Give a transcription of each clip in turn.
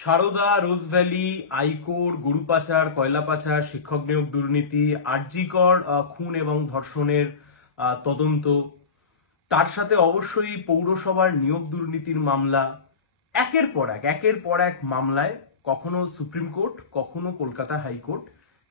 Sarada, Rose Valley, আইকোর, গরু পাচার, কয়লা পাচার, শিক্ষক নিয়োগ দুর্নীতি, আরজিকর খুন এবং ধর্ষণের তদন্ত, তার সাথে অবশ্যই পৌরসভার নিয়োগ দুর্নীতির মামলা, একের পর এক মামলায় কখনো সুপ্রিম কোর্ট, কখনো কলকাতা হাইকোর্ট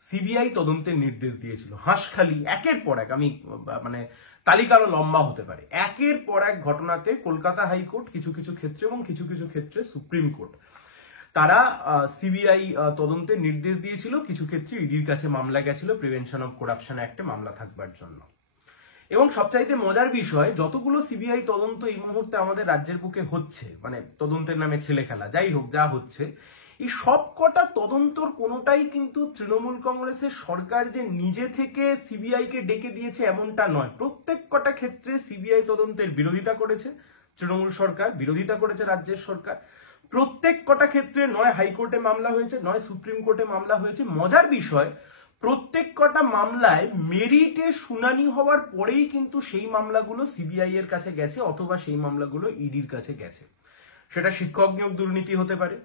সিবিআই তদন্তের নির্দেশ দিয়েছিল। হাঁসখালি একের পর এক, আমি মানে তালিকা আরো লম্বা হতে পারে, একের পর এক ঘটনাতে কলকাতা হাইকোর্ট কিছু কিছু ক্ষেত্রে এবং কিছু কিছু ক্ষেত্রে সুপ্রিম কোর্ট তারা সিবিআই তদন্তের নির্দেশ দিয়েছিল। কিছু ক্ষেত্রে ইডির কাছে মামলা গেছিল প্রিভেনশন অফ করাপশন অ্যাক্টে মামলা থাকবার জন্য। এবং সবচাইতে মজার বিষয়, যতগুলো সিবিআই তদন্ত এই মুহূর্তে আমাদের রাজ্যের বুকে হচ্ছে, মানে তদন্তের নামে ছেলে খেলা, যাই হোক যা হচ্ছে, এই সবকটা তদন্তর কোনোটাই কিন্তু তৃণমূল কংগ্রেসের সরকার যে নিজে থেকে সিবিআই কে ডেকে দিয়েছে এমনটা নয়। প্রত্যেক কটা ক্ষেত্রে সিবিআই তদন্তের বিরোধিতা করেছে তৃণমূল সরকার, বিরোধিতা করেছে রাজ্যের সরকার। প্রত্যেক কটা ক্ষেত্রে নয় হাইকোর্টে মামলা হয়েছে, নয় সুপ্রিম কোর্টে মামলা হয়েছে। মজার বিষয়, প্রত্যেক কটা মামলায় মেরিটে শুনানি হওয়ার পরেই কিন্তু সেই মামলাগুলো সিবিআই এর কাছে গেছে অথবা সেই মামলাগুলো ইডির কাছে গেছে। সেটা শিক্ষক নিয়োগ দুর্নীতি হতে পারে,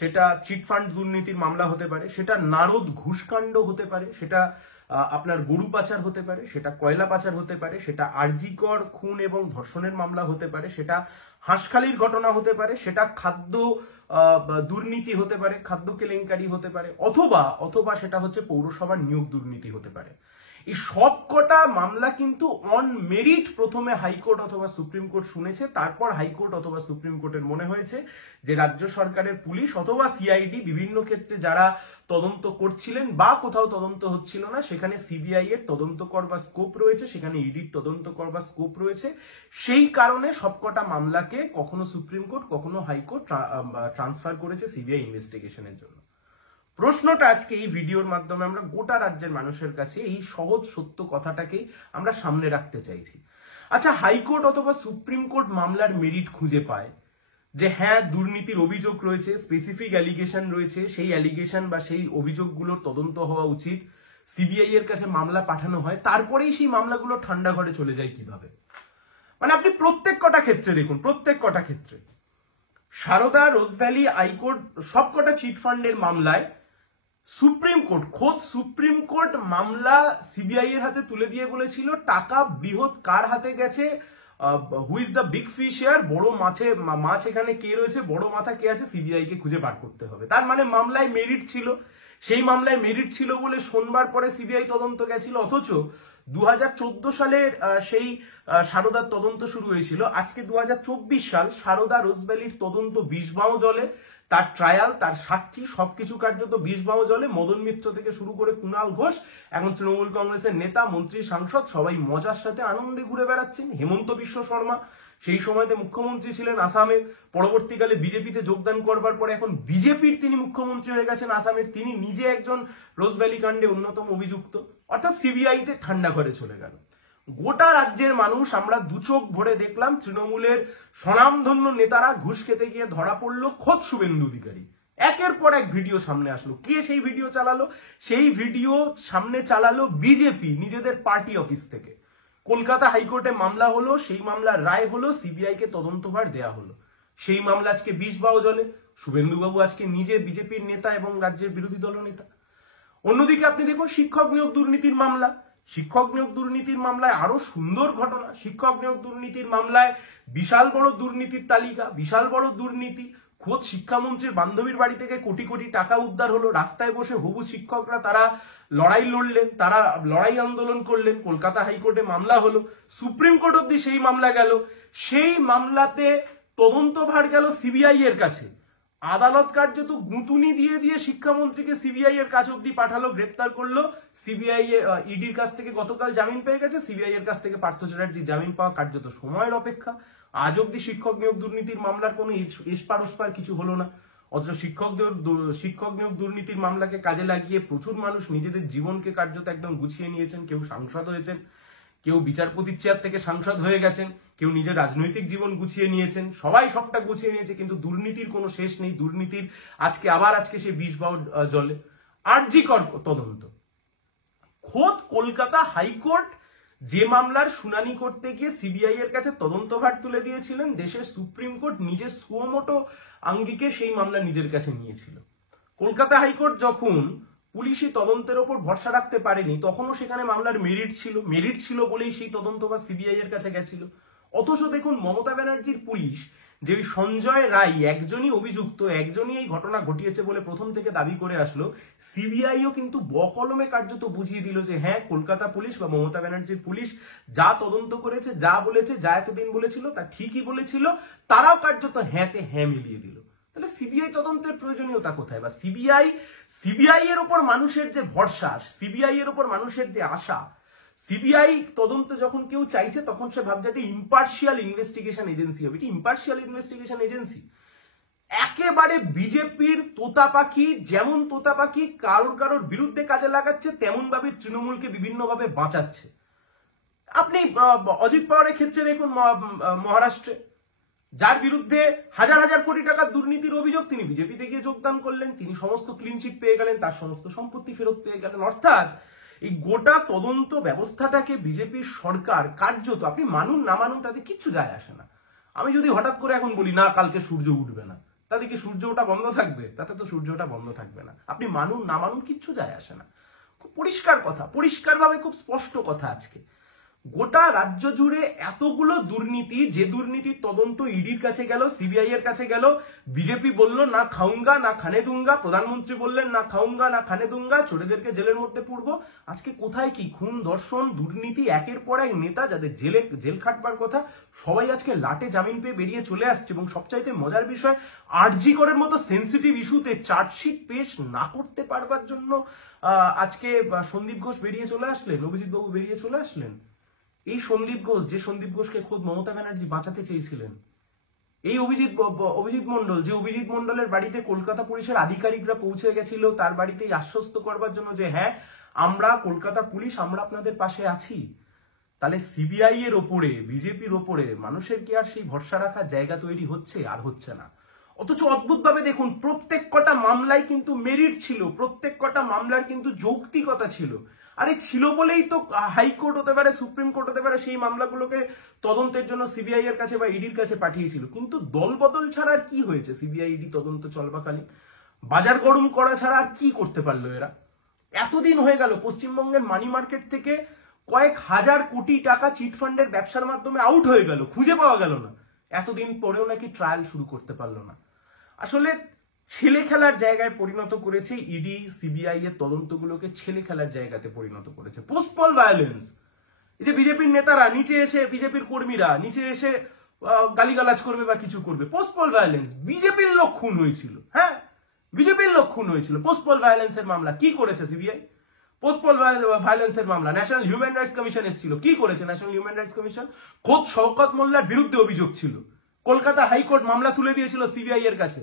সেটা চিটফান্ড দুর্নীতির মামলা হতে পারে, সেটা নারদ ঘুষকাণ্ড হতে পারে, সেটা আপনার গরু পাচার হতে পারে, সেটা কয়লা পাচার হতে পারে, সেটা আরজিকর খুন এবং ধর্ষণের মামলা হতে পারে, সেটা হাঁসখালির ঘটনা হতে পারে, সেটা খাদ্য দুর্নীতি হতে পারে, খাদ্য কেলেঙ্কারি হতে পারে, অথবা সেটা হচ্ছে পৌরসভার নিয়োগ দুর্নীতি হতে পারে। এই সবকটা মামলা কিন্তু অন মেরিট প্রথমে হাইকোর্ট অথবা সুপ্রিম কোর্ট শুনেছে, তারপর হাইকোর্ট অথবা সুপ্রিম কোর্টের মনে হয়েছে যে রাজ্য সরকারের পুলিশ অথবা সিআইডি বিভিন্ন ক্ষেত্রে যারা তদন্ত করছিলেন বা কোথাও তদন্ত হচ্ছিল না সেখানে সিবিআই এর তদন্ত করবার স্কোপ রয়েছে, সেখানে ইডির তদন্ত করবার স্কোপ রয়েছে। সেই কারণে সবকটা মামলাকে কখনো সুপ্রিম কোর্ট কখনো হাইকোর্ট ট্রান্সফার করেছে সিবিআই ইনভেস্টিগেশনের জন্য। প্রশ্নটা আজকে এই ভিডিওর মাধ্যমে আমরা গোটা রাজ্যের মানুষের কাছে এই সহজ সত্য কথাটাকেই আমরা সামনে রাখতে চাইছি। আচ্ছা, হাইকোর্ট অথবা সুপ্রিম কোর্ট মামলার মেরিট খুঁজে পায় যে হ্যাঁ দুর্নীতির অভিযোগ রয়েছে, স্পেসিফিক অ্যালিগেশন রয়েছে, সেই অ্যালিগেশন বা সেই অভিযোগগুলোর তদন্ত হওয়া উচিত, সিবিআই এর কাছে মামলা পাঠানো হয়, তারপরেই সেই মামলাগুলো ঠান্ডা ঘরে চলে যায় কিভাবে? মানে আপনি প্রত্যেক কটা ক্ষেত্রে দেখুন, প্রত্যেক কটা ক্ষেত্রে সারদা, রোজভ্যালি, হাইকোর্ট সবকটা চিটফান্ডের মামলায় খোদ সুপ্রিম কোর্ট মামলা সিবিআই এর হাতে তুলে দিয়ে বলেছিল টাকা বৃহৎ কার হাতে গেছে, who is the big fish here, বড় মাছ এখানে কে রয়েছে, বড় মাথা কে আছে, সিবিআই কে খুঁজে বার করতে হবে। তার মানে মামলায় মেরিট ছিল, সেই মামলায় মেরিট ছিল বলে শোনবার পরে সিবিআই তদন্ত গেছিল। অথচ 2014 সালের সেই সারদার তদন্ত শুরু হয়েছিল, আজকে 2024 সাল, সারদা রোজভ্যালির তদন্ত বিষবাও জলে, তার ট্রায়াল, তার সাক্ষী সবকিছু কার্যত বিষবাও জলে। মদন মিত্র থেকে শুরু করে কুণাল ঘোষ, এখন তৃণমূল কংগ্রেসের নেতা, মন্ত্রী, সাংসদ সবাই মজার সাথে আনন্দে ঘুরে বেড়াচ্ছেন। হেমন্ত বিশ্ব শর্মা সেই সময়তে মুখ্যমন্ত্রী ছিলেন আসামের, পরবর্তীকালে বিজেপিতে যোগদান করবার পরে এখন বিজেপির তিনি মুখ্যমন্ত্রী হয়ে গেছেন আসামের, তিনি নিজে একজন রোজভ্যালি কাণ্ডে অন্যতম অভিযুক্ত। অর্থাৎ সিবিআইতে ঠান্ডা ঘরে চলে গেল। গোটা রাজ্যের মানুষ আমরা দু চোখ ভরে দেখলাম তৃণমূলের স্বনামধন্য নেতারা ঘুষ খেতে গিয়ে ধরা পড়লো খোদ শুভেন্দু অধিকারী। একের পর এক ভিডিও সামনে আসলো। কে সেই ভিডিও চালালো? সেই ভিডিও সামনে চালালো বিজেপি নিজেদের পার্টি অফিস থেকে। কলকাতা হাইকোর্টে মামলা হলো, সেই মামলার রায় হলো, সিবিআই কে তদন্তভার দেয়া হলো। সেই মামলা আজকে বিষবাও জলে। শুভেন্দু বাবু আজকে নিজে বিজেপির নেতা এবং রাজ্যের বিরোধী দলনেতা। অন্যদিকে আপনি দেখুন শিক্ষক নিয়োগ দুর্নীতির মামলা। শিক্ষক নিয়োগ দুর্নীতির মামলায় আরো সুন্দর ঘটনা। শিক্ষক নিয়োগ দুর্নীতির মামলায় বিশাল বড় দুর্নীতির তালিকা, বিশাল বড় দুর্নীতি। খোদ শিক্ষামন্ত্রীর বান্ধবীর বাড়ি থেকে কোটি কোটি টাকা উদ্ধার হলো। রাস্তায় বসে হবু শিক্ষকরা তারা লড়াই লড়লেন, তারা লড়াই আন্দোলন করলেন। কলকাতা হাইকোর্টে মামলা হলো, সুপ্রিম কোর্ট অব্দি সেই মামলা গেল। সেই মামলাতে তদন্তভার গেল সিবিআই এর কাছে। আদালত কার্যত গুঁতুনি দিয়ে দিয়ে শিক্ষামন্ত্রীকে সিবিআই এর কাছ অব্দি পাঠালো, গ্রেপ্তার করলো। সিবিআই ইডির কাছ থেকে গতকাল জামিন পেয়ে গেছে, সিবিআই এর কাছ থেকে পার্থ চ্যাটার্জি জামিন পাওয়া কার্যত সময়ের অপেক্ষা। আজ অব্দি শিক্ষক নিয়োগ দুর্নীতির মামলার কোনো এসপার ওসপার কিছু হলো না। অথচ শিক্ষক নিয়োগ দুর্নীতির মামলাকে কাজে লাগিয়ে প্রচুর মানুষ নিজেদের জীবনকে কার্যত একদম গুছিয়ে নিয়েছেন। কেউ সাংসদ হয়েছেন, কেউ বিচারপতির চেয়ার থেকে সাংসদ হয়ে গেছেন, কেউ নিজের রাজনৈতিক জীবন গুছিয়ে নিয়েছেন, সবাই সবটা গুছিয়ে নিয়েছে। কিন্তু দুর্নীতির কোনো শেষ নেই। দুর্নীতির আজকে সে বিষবাও জলে। আরজিকর তদন্ত, খোদ কলকাতা হাইকোর্ট যে মামলার শুনানি করতে গিয়ে সিবিআই এর কাছে তদন্তভার তুলে দিয়েছিলেন, দেশের সুপ্রিম কোর্ট নিজের সুমোটো আঙ্গিকে সেই মামলা নিজের কাছে নিয়েছিল। কলকাতা হাইকোর্ট যখন পুলিশি তদন্তের ওপর ভরসা রাখতে পারেনি, তখনও সেখানে মামলার মেরিট ছিল বলেই সেই তদন্তভার সিবিআই এর কাছে গেছিল। অথচ দেখুন, মমতা ব্যানার্জির পুলিশ যে ওই সঞ্জয় রায় একজনই অভিযুক্ত, একজনই এই ঘটনা ঘটিয়েছে বলে প্রথম থেকে দাবি করে আসলো, সিবিআইও কিন্তু বকলমে কার্যত বুঝিয়ে দিল যে হ্যাঁ, কলকাতা পুলিশ বা মমতা ব্যানার্জির পুলিশ যা তদন্ত করেছে, যা বলেছে, যা এতদিন বলেছিল তা ঠিকই বলেছিল, তারাও কার্যত হ্যাঁতে হ্যাঁ মিলিয়ে দিল। তাহলে সিবিআই তদন্তের প্রয়োজনীয়তা কোথায়? বা সিবিআই এর উপর মানুষের যে ভরসা, সিবিআই এর উপর মানুষের যে আশা, সিবিআই তদন্ত যখন কেউ চাইছে তখন সে ভাবছে একটা ইম্পার্শিয়াল ইনভেস্টিগেশন এজেন্সি হবে। এটি ইম্পার্শিয়াল ইনভেস্টিগেশন এজেন্সি একেবারে বিজেপির তোতা পাখি, যেমন তোতা পাখি কারোর বিরুদ্ধে কাজে লাগাচ্ছে, তেমন ভাবে তৃণমূলকে বিভিন্ন ভাবে বাঁচাচ্ছে। আপনি অজিত পাওয়ারের ক্ষেত্রে দেখুন, মহারাষ্ট্রে যার বিরুদ্ধে হাজার হাজার কোটি টাকার দুর্নীতির অভিযোগ, তিনি বিজেপিতে গিয়ে যোগদান করলেন, তিনি সমস্ত ক্লিন চিট পেয়ে গেলেন, তার সমস্ত সম্পত্তি ফেরত পেয়ে গেলেন। অর্থাৎ এই গোটা তদন্ত ব্যবস্থাটাকে বিজেপির সরকার কার্যত, আপনি মানুন না মানুন তাতে কিচ্ছু যায় আসে না। আমি যদি হঠাৎ করে এখন বলি না কালকে সূর্য উঠবে না, তাতে কি সূর্য ওঠা বন্ধ থাকবে? তাতে তো সূর্য ওঠা বন্ধ থাকবে না। আপনি মানুন না মানুন কিচ্ছু যায় আসে না। খুব পরিষ্কার কথা, পরিষ্কারভাবে খুব স্পষ্ট কথা। আজকে গোটা রাজ্য জুড়ে এতগুলো দুর্নীতি, যে দুর্নীতির তদন্ত ইডির কাছে গেল, সিবিআই এর কাছে গেল, বিজেপি বলল না খাউঙ্গা না খানে দুঙ্গা, প্রধানমন্ত্রী বললেন না খাউঙ্গা না খানে দুঙ্গা, চোরেদেরকে জেলের মধ্যে পুরবো। আজকে কোথায় কি খুন, ধর্ষণ, দুর্নীতি, একের পর এক নেতা যাদের জেল খাটবার কথা, সবাই আজকে লাটে জামিন পেয়ে বেরিয়ে চলে আসছে। এবং সবচাইতে মজার বিষয়, আরজি করের মতো সেন্সিটিভ ইস্যুতে চার্জশিট পেশ না করতে পারবার জন্য আজকে সন্দীপ ঘোষ বেরিয়ে চলে আসলেন, অভিজিৎ বাবু বেরিয়ে চলে আসলেন। এই সন্দীপ ঘোষ, যে সন্দীপ ঘোষকে খোদ মমতা ব্যানার্জি বাঁচাতে চেয়েছিলেন, এই অভিজিৎ মন্ডল, যে অভিজিৎ মন্ডলের বাড়িতে কলকাতা পুলিশের আধিকারিকরা পৌঁছে গেছিল তার বাড়িতে আশ্বস্ত করবার জন্য যে হ্যাঁ, আমরা কলকাতা পুলিশ, আমরা আপনাদের পাশে আছি। তাহলে সিবিআই এর ওপরে, বিজেপির ওপরে মানুষের কি আর সেই ভরসা রাখার জায়গা তৈরি হচ্ছে? আর হচ্ছে না। অথচ অদ্ভুত ভাবে দেখুন, প্রত্যেক কটা মামলায় কিন্তু মেরিট ছিল, প্রত্যেক কটা মামলার কিন্তু যৌক্তিকতা ছিল। আরে ছিল বলেই তো হাইকোর্ট হতে পারে, সুপ্রিম কোর্ট হতে পারে, সেই মামলাগুলোকে তদন্তের জন্য সিবিআই এর কাছে বা ইডির কাছে পাঠিয়েছিল। কিন্তু দল বদল ছাড়া আর কি হয়েছে? সিবিআই ইডি তদন্ত চলবাকালীন বাজার গরম করা ছাড়া আর কি করতে পারলো এরা? এতদিন হয়ে গেল, পশ্চিমবঙ্গের মানি মার্কেট থেকে কয়েক হাজার কোটি টাকা চিটফান্ডের ব্যবসার মাধ্যমে আউট হয়ে গেল, খুঁজে পাওয়া গেল না। এতদিন পরেও নাকি ট্রায়াল শুরু করতে পারলো না। আসলে ছেলে খেলার জায়গায় পরিণত করেছে ইডি, সিবিআই এর তদন্তগুলোকে ছেলে খেলার জায়গাতে পরিণত করেছে। পোস্টপল ভায়োলেন্স, এই যে বিজেপির নেতারা নিচে এসে, বিজেপির কর্মীরা নিচে এসে গালিগালাজ করবে বা কিছু করবে, পোস্টপল ভায়োলেন্স, বিজেপির লোক খুন হয়েছিল। হ্যাঁ, বিজেপির লোক খুন হয়েছিল। পোস্টপল ভায়োলেন্সের মামলা কি করেছে সিবিআই? পোস্টপল ভায়োলেন্সের মামলা ন্যাশনাল হিউম্যান রাইটস কমিশন এসেছিল, কি করেছে ন্যাশনাল হিউম্যান রাইটস কমিশন? খোদ শওকত মোল্লার বিরুদ্ধে অভিযোগ ছিল, কলকাতা হাইকোর্ট মামলা তুলে দিয়েছিল সিবিআই এর কাছে।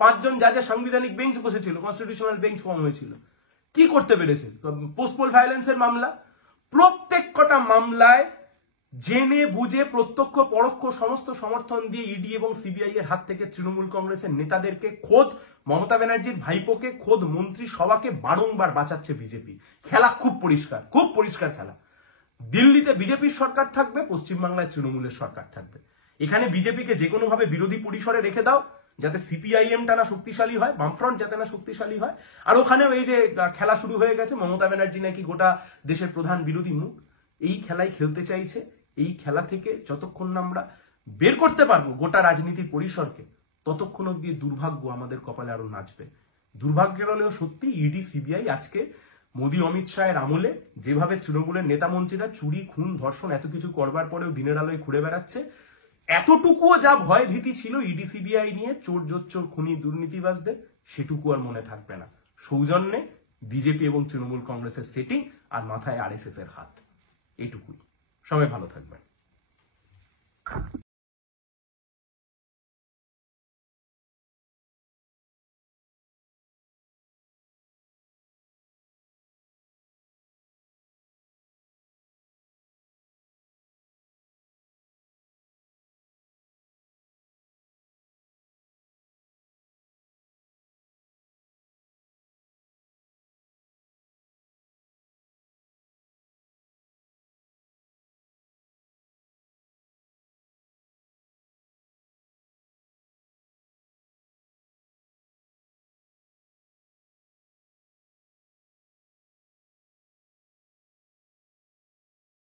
5 জন জাজের সাংবিধানিক বেঞ্চ বসেছিল, কনস্টিটিউশনাল বেঞ্চ ফর্ম হয়েছিল। কি করতে পেরেছে? পোস্টপল ভায়োলেন্সের মামলা, প্রত্যেক কটা মামলায় জেনে বুঝে প্রত্যক্ষ পরোক্ষ সমস্ত সমর্থন দিয়ে ইডি এবং সিবিআই এর হাত থেকে তৃণমূল কংগ্রেসের নেতাদেরকে, খোদ মমতা ব্যানার্জির ভাইপোকে, খোদ মন্ত্রী সভাকে বারংবার বাঁচাচ্ছে বিজেপি। খেলা খুব পরিষ্কার, খুব পরিষ্কার খেলা। দিল্লিতে বিজেপির সরকার থাকবে, পশ্চিমবাংলায় তৃণমূলের সরকার থাকবে। এখানে বিজেপিকে যে কোনো ভাবে বিরোধী পরিসরে রেখে দাও, যাতে সিপিআইএমটা না শক্তিশালী হয়, বামফ্রন্ট যাতে না শক্তিশালী হয়। আর ওখানেও এই যে খেলা শুরু হয়ে গেছে, মমতা ব্যানার্জি নাকি গোটা দেশের প্রধান বিরোধী মুখ, এই খেলাই খেলতে চাইছে। এই খেলা থেকে যতক্ষণ না আমরা বের করতে পারবো গোটা রাজনীতির পরিসরকে, ততক্ষণ অব্দি দুর্ভাগ্য আমাদের কপালে আরো নাচবে। দুর্ভাগ্যের হলেও সত্যি, ইডি সিবিআই আজকে মোদী অমিত শাহের আমলে যেভাবে তৃণমূলের নেতা মন্ত্রীরা চুরি, খুন, ধর্ষণ এত কিছু করবার পরেও দিনের আলোয় ঘুরে বেড়াচ্ছে, এতটুকুও যা ভয় ভীতি ছিল ইডি সিবিআই নিয়ে চোর জোচ্চোর খুনি দুর্নীতিবাজদের, সেটুকু আর মনে থাকবে না। সৌজন্যে বিজেপি এবং তৃণমূল কংগ্রেসের সেটিং, আর মাথায় আরএসএস এর হাত। এইটুকুই। সবাই ভালো থাকবেন।